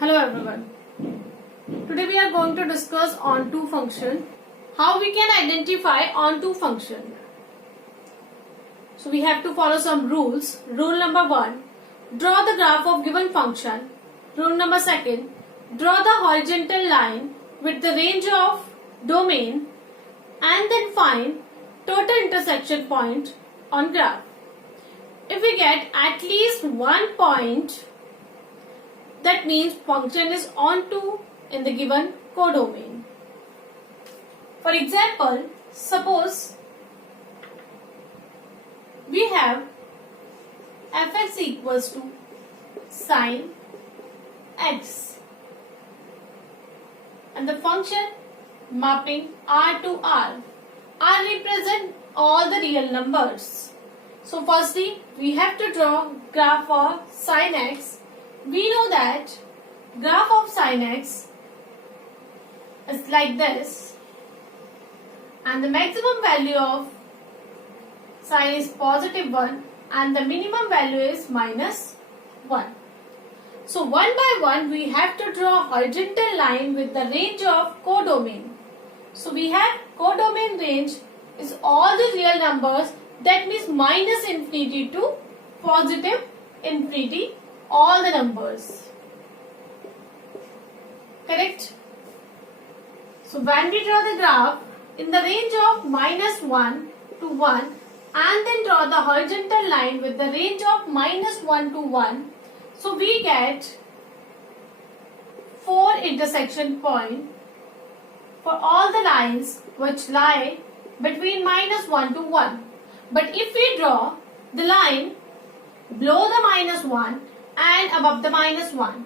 Hello everyone. Today we are going to discuss onto function, how we can identify onto function. So we have to follow some rules. Rule number 1, draw the graph of given function. Rule number 2, draw the horizontal line with the range of domain and then find total intersection point on graph. If we get at least one point, that means function is onto in the given codomain. For example, suppose we have fx equals to sine x and the function mapping r to r. R represent all the real numbers. So firstly, we have to draw graph for sine x. We know that graph of sine x is like this and the maximum value of sine is positive 1 and the minimum value is minus 1. So one by one we have to draw a horizontal line with the range of codomain. So we have codomain range is all the real numbers, that means minus infinity to positive infinity, all the numbers. Correct? So when we draw the graph in the range of minus 1 to 1 and then draw the horizontal line with the range of minus 1 to 1, so we get 4 intersection point for all the lines which lie between minus 1 to 1. But if we draw the line below the minus 1 and above the minus 1,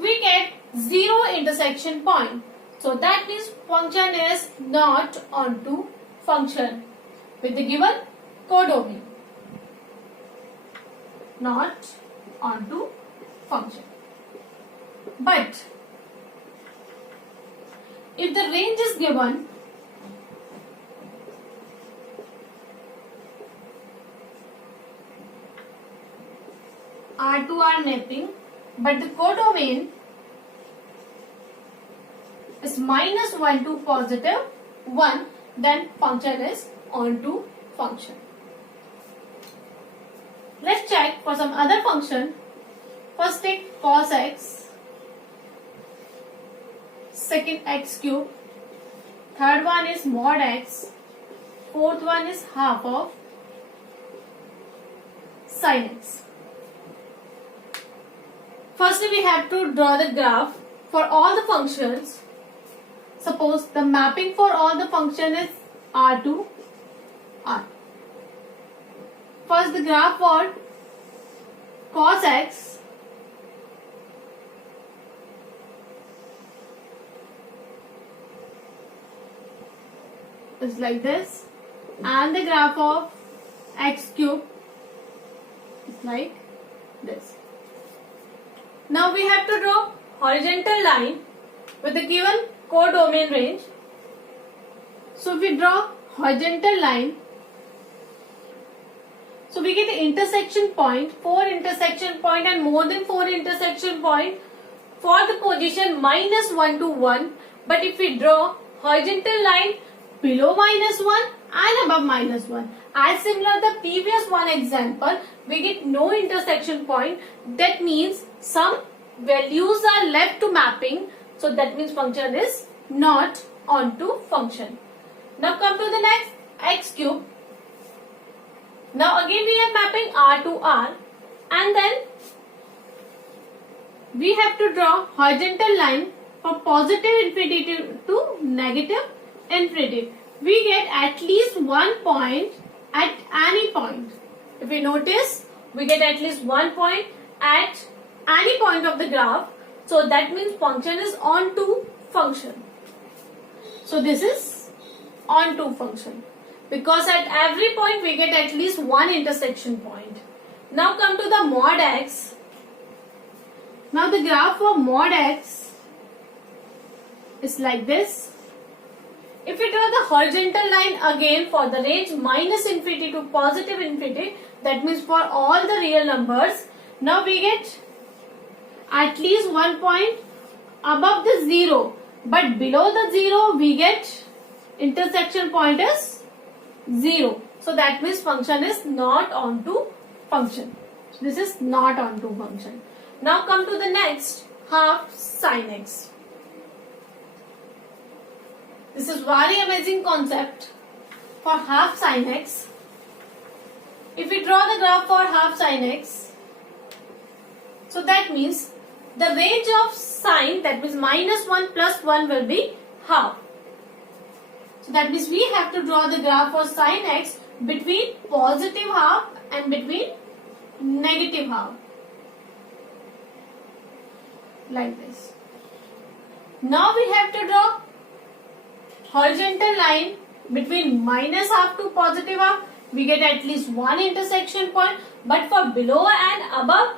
we get 0 intersection point. So that means function is not onto function with the given codomain. Not onto function. But if the range is given R to R mapping, but the codomain is minus 1 to positive 1, then function is onto function. Let's check for some other function. First take cos x, second x cube, third one is mod x, fourth one is half of sin x. Firstly, we have to draw the graph for all the functions. Suppose the mapping for all the function is R to R. First, the graph for cos x is like this, and the graph of x cube is like this. Now we have to draw horizontal line with the given codomain range. So if we draw horizontal line, so we get the intersection point, 4 intersection point and more than 4 intersection point for the position minus 1 to 1. But if we draw horizontal line below minus 1 and above minus 1, as similar the previous one example, we get no intersection point. That means some values are left to mapping. So that means function is not onto function. Now come to the next, x cube. Now again we are mapping R to R and then we have to draw horizontal line for positive infinity to negative infinity. We get at least one point at any point. If we notice, we get at least one point at any point of the graph. So that means function is onto function. So this is onto function because at every point we get at least one intersection point. Now come to the mod x. Now the graph for mod x is like this. If we draw the horizontal line again for the range minus infinity to positive infinity, that means for all the real numbers, now we get at least one point above the 0, but below the 0 we get intersection point is 0. So that means function is not onto function. This is not onto function. Now come to the next, half sin x. This is very amazing concept for half sin x. If we draw the graph for half sin x, so that means the range of sine, that means -1 plus 1 will be half. So that means we have to draw the graph for sin x between positive half and between negative half. Like this. Now we have to draw horizontal line between minus half to positive half. We get at least one intersection point, but for below and above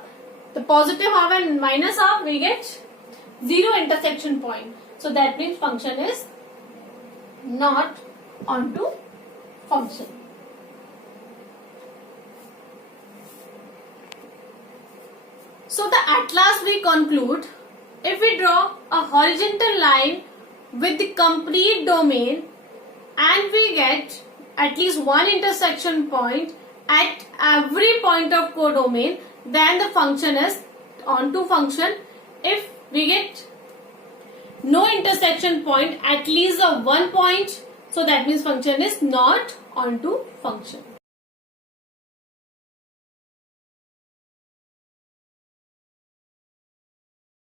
the positive half and minus half we get 0 intersection point. So that means function is not onto function. So at last we conclude, if we draw a horizontal line with the complete domain and we get at least one intersection point at every point of codomain, then the function is onto function. If we get no intersection point, at least a one point, so that means function is not onto function.